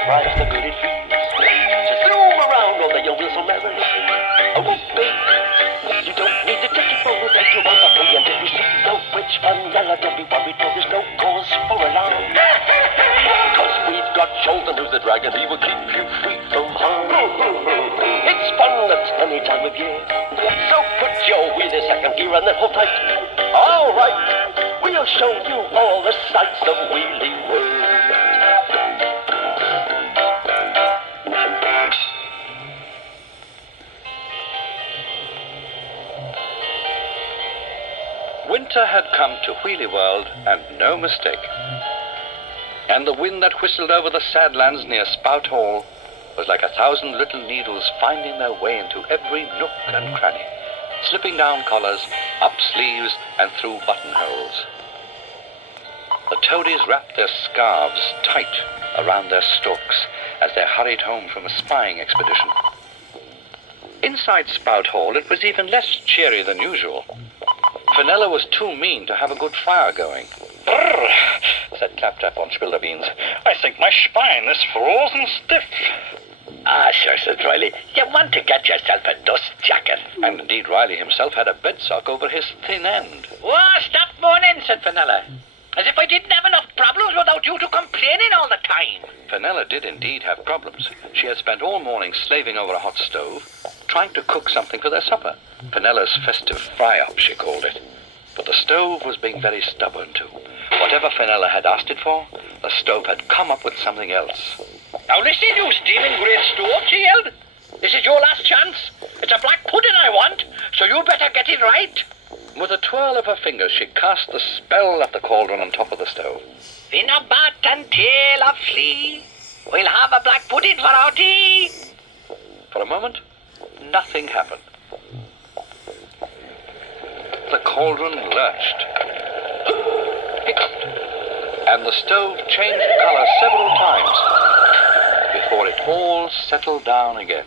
surprise the good it feels to zoom around all the young whistle merrily. Oh, baby, you don't need to take it for that you want to play until you see the witch vanilla. Don't be worried, no, there's no cause for alarm. Cause we've got Jolton, who's the dragon, he will keep you free from harm. It's fun at any time of year, so put your wheel in second gear and then hold tight. All right, we'll show you all the sights of Wheelie World. Winter had come to Wheelie World, and no mistake. And the wind that whistled over the sad lands near Spout Hall was like 1,000 little needles finding their way into every nook and cranny, slipping down collars, up sleeves, and through buttonholes. The toadies wrapped their scarves tight around their stalks as they hurried home from a spying expedition. Inside Spout Hall, it was even less cheery than usual. Fenella was too mean to have a good fire going. Brrr, said Claptrap on Spilderbeans. I think my spine is frozen stiff. Ah, sure, said Riley. You want to get yourself a dust jacket. And indeed, Riley himself had a bedsock over his thin end. Oh, stop moaning, said Fenella. As if I didn't have enough problems without you two complaining all the time. Fenella did indeed have problems. She had spent all morning slaving over a hot stove, trying to cook something for their supper. Fenella's festive fry-up, she called it. But the stove was being very stubborn, too. Whatever Fenella had asked it for, the stove had come up with something else. Now listen, you steaming great stove, she yelled. This is your last chance. It's a black pudding I want, so you better get it right. With a twirl of her fingers, she cast the spell at the cauldron on top of the stove. In a bat and tail of flea, we'll have a black pudding for our tea. For a moment, nothing happened. The cauldron lurched, hiccuped, and the stove changed color several times before it all settled down again.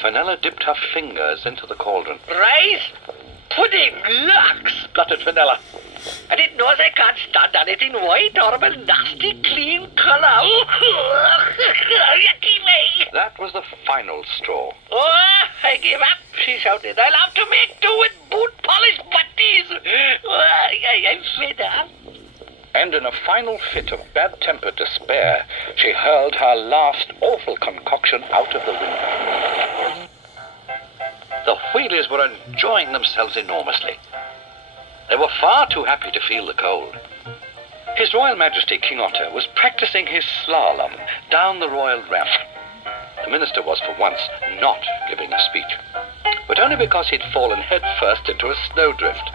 Fenella dipped her fingers into the cauldron. Rice? Pudding, look, spluttered Fenella. I didn't know they can't stand anything white, horrible, nasty, clean color. Yucky me. That was the final straw. Oh, I give up, she shouted. I'll have to make do with boot polish butties. I'm fed up. And in a final fit of bad-tempered despair, she hurled her last awful concoction out of the window. The Wheelies were enjoying themselves enormously. They were far too happy to feel the cold. His Royal Majesty King Otto was practicing his slalom down the royal ramp. The minister was for once not giving a speech, but only because he'd fallen headfirst into a snowdrift.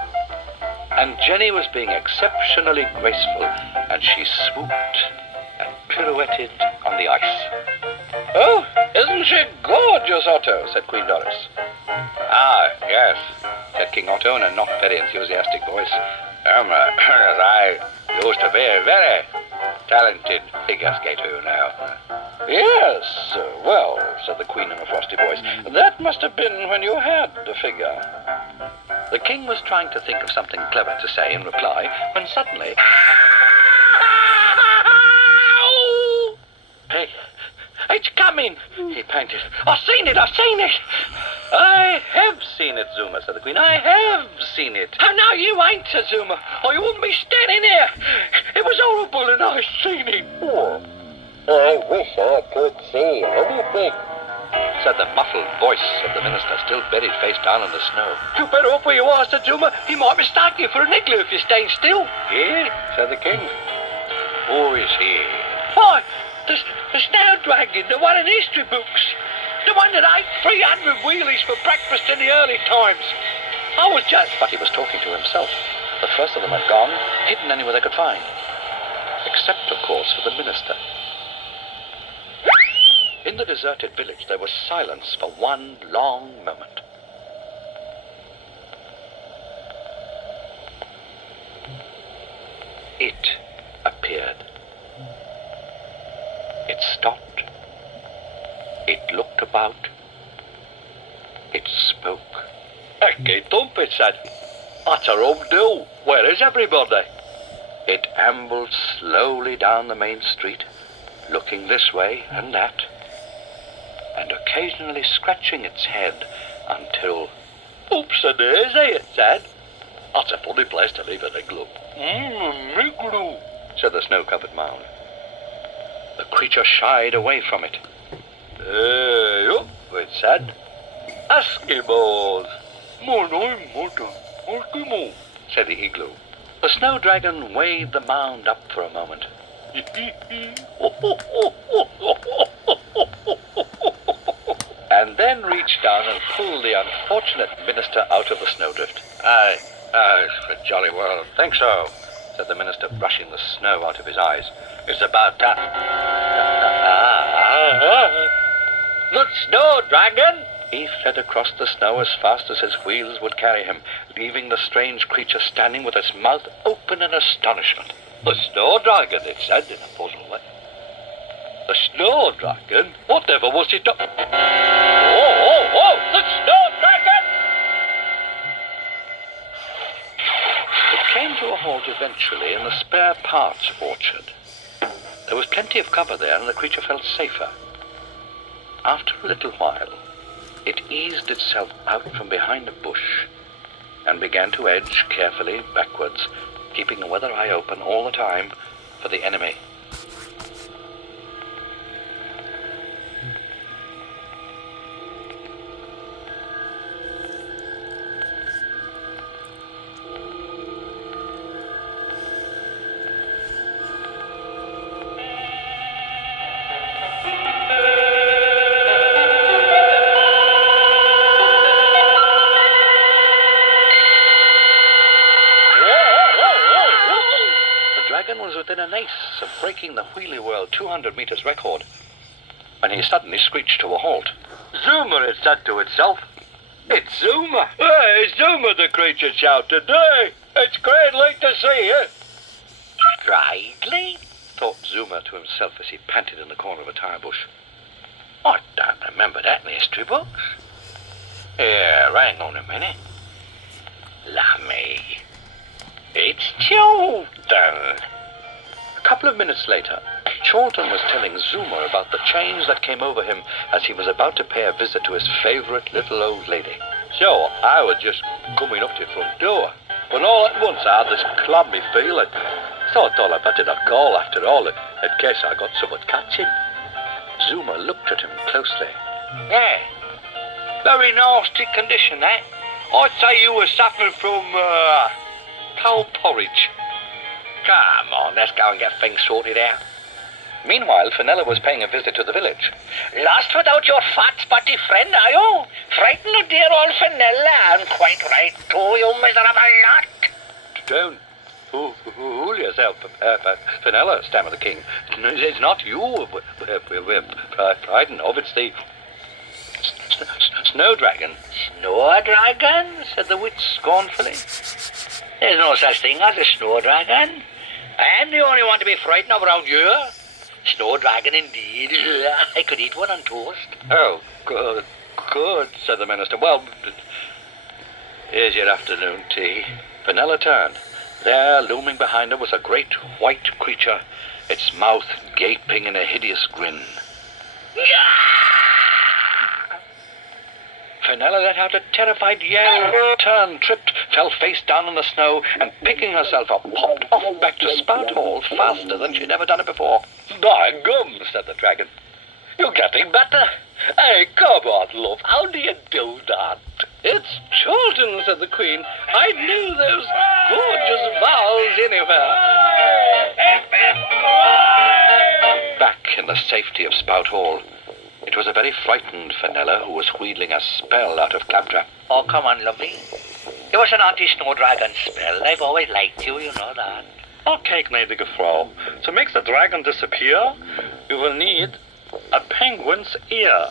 And Jenny was being exceptionally graceful, and she swooped and pirouetted on the ice. "Oh, isn't she gorgeous, Otto?" said Queen Doris. "Ah, yes," said King Otto in a not very enthusiastic voice. I used to be a very talented figure skater, you know." "Yes, well," said the Queen in a frosty voice, "that must have been when you had the figure." The king was trying to think of something clever to say in reply, when suddenly... "Hey, it's coming," he panted. I've seen it! "I have seen it, Zuma," said the Queen. "I have seen it." "Oh, no, you ain't," said Zuma, "or you wouldn't be standing here. It was horrible, and I seen it." Oh, I wish I could see anything, said the muffled voice of the minister, still buried face down in the snow. "You better up where you are," said Zuma. "He might mistake you for an igloo if you're staying still." "He?" said the king. "Who is he?" "Why, the snow dragon, the one in history books. The one that ate 300 wheelies for breakfast in the early times. I was just..." But he was talking to himself. The first of them had gone, hidden anywhere they could find. Except, of course, for the minister. In the deserted village, there was silence for one long moment. It appeared. It stopped. It looked about. It spoke. "Ecky dump," it said. "That's a rum do. Where is everybody?" It ambled slowly down the main street, looking this way and that, and occasionally scratching its head until... Oops a daisy, it said. That's a funny place to leave an igloo. Igloo, said the snow-covered mound. The creature shied away from it. Hey up, it said. Eskimos. Eskimo, said the igloo. The snow dragon waved the mound up for a moment. And then reached down and pulled the unfortunate minister out of the snowdrift. Aye, for jolly well. Think so, said the minister, brushing the snow out of his eyes. It's about that. The snow dragon? He fled across the snow as fast as his wheels would carry him, leaving the strange creature standing with its mouth open in astonishment. The snow dragon, it said in a puzzled way. The snow dragon? Whatever was it? Oh, the snow dragon! It came to a halt eventually in the spare parts orchard. There was plenty of cover there, and the creature felt safer. After a little while, it eased itself out from behind a bush and began to edge carefully backwards, keeping a weather eye open all the time for the enemy. Was within an ace of breaking the Wheelie World 200 meters record when he suddenly screeched to a halt. Zuma, it said to itself. It's Zuma. Hey, Zuma, the creature shouted. Hey, it's greatly to see you. Greatly? Thought Zuma to himself as he panted in the corner of a tire bush. I don't remember that in the history books. Here, hang on a minute. Lummy. It's Chorlton. A couple of minutes later, Chorlton was telling Zuma about the change that came over him as he was about to pay a visit to his favourite little old lady. So, I was just coming up to the front door, when all at once I had this clammy feeling. So I thought I'd better not call after all, in case I got someone catching. Zuma looked at him closely. Yeah, very nasty condition, that. I'd say you were suffering from, cow porridge. Come on, let's go and get things sorted out. Meanwhile, Fenella was paying a visit to the village. Lost without your fat, spotty friend, are you? Frightened of dear old Fenella, and quite right too, you miserable lot. Don't fool yourself, Fenella, stammered the king. It's not you we're frightened of, it's the snow dragon. Snow dragon? Said the witch scornfully. There's no such thing as a snow dragon. I'm the only one to be frightened of around here. Snow dragon indeed. I could eat one on toast. Oh, good, said the minister. Well, here's your afternoon tea. Fenella turned. There, looming behind her, was a great white creature, its mouth gaping in a hideous grin. Fenella let out a terrified yell, turned, tripped, fell face down in the snow, and picking herself up, popped off back to Spout Hall faster than she'd ever done it before. By gum, said the dragon. You're getting better. Hey, come on, love. How do you do that? It's Chorlton, said the queen. I knew those gorgeous vowels anywhere. Back in the safety of Spout Hall, it was a very frightened Fenella who was wheedling a spell out of Claptrap. Oh, come on, lovely. It was an anti-snow dragon spell. I've always liked you, you know that. Okay, gnädige Frau. To make the dragon disappear, you will need a penguin's ear.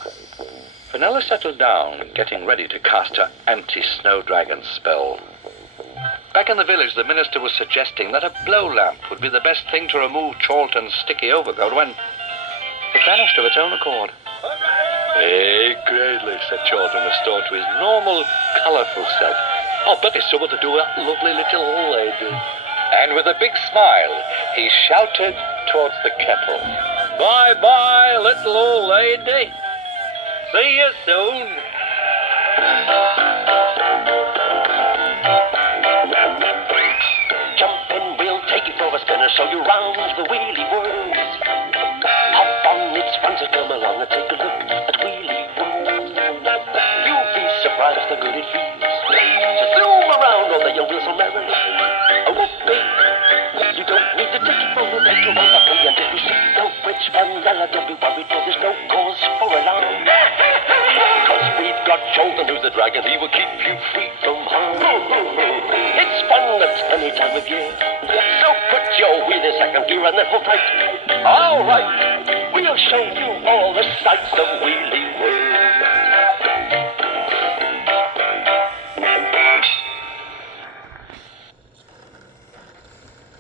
Fenella settled down, getting ready to cast her anti-snow dragon spell. Back in the village, the minister was suggesting that a blow lamp would be the best thing to remove Chorlton's sticky overcoat when it vanished of its own accord. Hey, greatly, said Chorlton, restored to his normal, colourful self. I'll bet it's something to do with that lovely little lady. And with a big smile, he shouted towards the kettle. Bye-bye, little old lady. See you soon. Jump in, we'll take you for a spin and show you round the wheelie world. Hop on, it's fun, so come along and take a look at Wheelie World. You'll be surprised how good it feels. So zoom around all the young wheels so merrily. Oh, whoopee. You don't need a ticket for the day to roll up and if you see no rich fun, don't be worried, for there's no cause for alarm. Cause we've got Jolton, who's the dragon, he will keep you free from harm. It's fun at any time of year. So put your wheel in second gear and then hold tight. All right, we'll show you all the sights of wheeling.